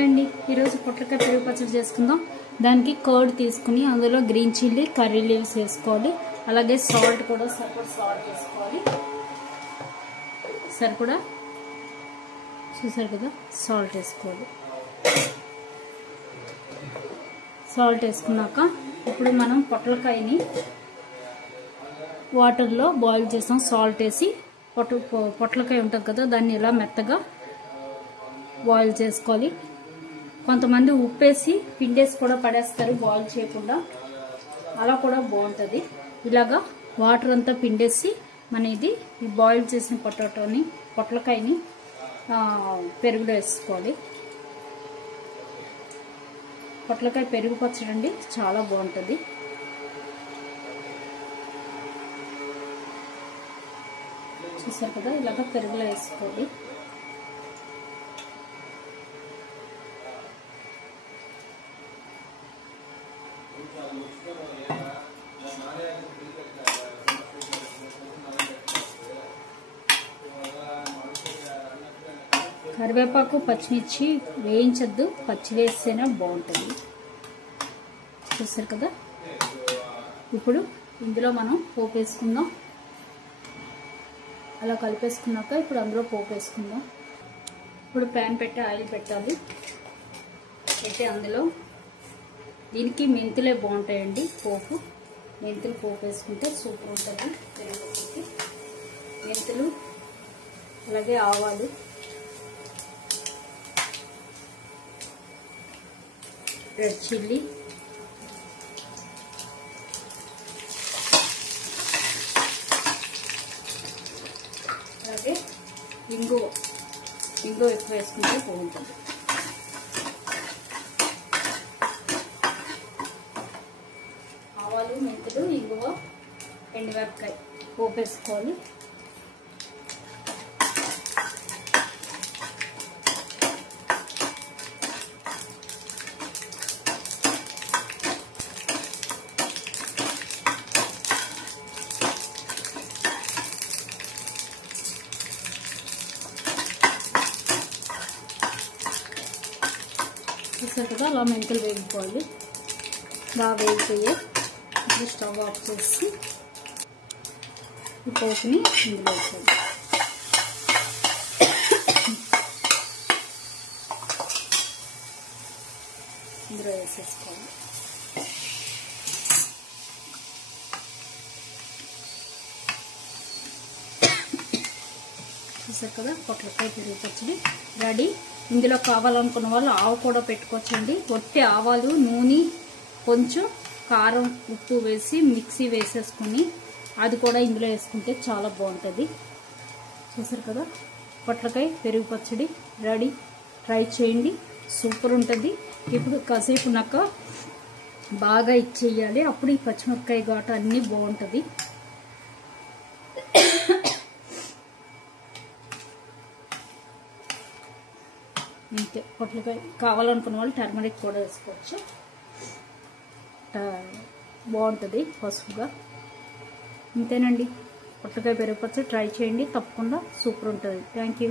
Hi అండి, ఈరోజు పొట్లకాయ పెరుగు పచ్చడి చేసుకుందాం. దానికి కర్డ్ తీసుకుని అందులో గ్రీన్ చిల్లీ, కర్రీ లీవ్స్ వేసుకోవాలి. అలాగే సాల్ట్ కూడా సరిపడా సాల్ట్ వేసుకోవాలి. సరిపడా చూసారు కదా, సాల్ట్ వేసుకోవాలి. సాల్ట్ వేసుకున్నాక ఇప్పుడు మనం పొట్లకాయని వాటర్లో బాయిల్ చేస్తాం. సాల్ట్ వేసి పొట్లకాయ ఉంటుంది కదా, దాన్ని ఇలా మెత్తగా బాయిల్ చేసుకోవాలి. కొంతమంది ఉప్పేసి పిండేసి కూడా పడేస్తారు బాయిల్ చేయకుండా, అలా కూడా బాగుంటుంది. ఇలాగా వాటర్ అంతా పిండేసి మన ఈ బాయిల్ చేసిన పొట్లకాయని పెరుగులో వేసుకోవాలి. పొట్లకాయ పెరుగు పచ్చడి అండి, చాలా బాగుంటుంది. చూసారు కదా, ఇలాగ పెరుగులో వేసుకోవాలి. కరివేపాకు, పచ్చిమిర్చి వేయించద్దు, పచ్చి వేస్తేనే బాగుంటుంది. చూసారు కదా, ఇప్పుడు ఇందులో మనం పోపు వేసుకుందాం. అలా కలిపేసుకున్నాక ఇప్పుడు అందులో పోపు వేసుకుందాం. ఇప్పుడు ప్యాన్ పెట్టి ఆయిల్ పెట్టాలి. పెట్టి అందులో దీనికి మెంతులే బాగుంటాయండి. మెంతులు పోపు వేసుకుంటే సూపర్ ఉంటుంది పెరుగుకి. మెంతులు, అలాగే ఆవాలు, రెడ్ చిల్లీ, అలాగే ఇంగువ ఎక్కువ వేసుకుంటే బాగుంటుంది. ఆవాలు, మెంతులు, ఇంగువ, ఎండుమిరపకాయ పోపు వేసుకోవాలి. చూసారు కదా, అలా మెంతులు వేగిపోవాలి. బాగా వేగిపోయాయి. ఇప్పుడు స్టవ్ ఆఫ్ చేసి ఈ పోపుని ఇందులో వేసేది. ఇందులో వేసేసుకోవాలి. చూసారు కదా, పొట్లకాయ పెరుగు పచ్చడి రెడీ. ఇందులో కావాలనుకున్న వాళ్ళు ఆవు కూడా పెట్టుకోవచ్చండి. ఒట్టి ఆవాలు, నూనె, కొంచెం కారం, ఉప్పు వేసి మిక్సీ వేసేసుకొని అది కూడా ఇందులో వేసుకుంటే చాలా బాగుంటుంది. చూసారు కదా, పొట్లకాయ పెరుగు పచ్చడి రెడీ. ట్రై చేయండి, సూపర్ ఉంటుంది. ఇప్పుడు కాసేపు ఉన్నాక బాగా ఇచ్చేయాలి, అప్పుడు ఈ పచ్చిమిరపకాయ ఘాటు అన్నీ బాగుంటుంది. అంతే. పొట్లకాయ కావాలనుకున్న వాళ్ళు టర్మరిక్ కూడా వేసుకోవచ్చు, బాగుంటుంది పసుపుగా. అంతేనండి, పొట్లకాయ పెరుగు పచ్చడి ట్రై చేయండి, తప్పకుండా సూపర్ ఉంటుంది. Thank you.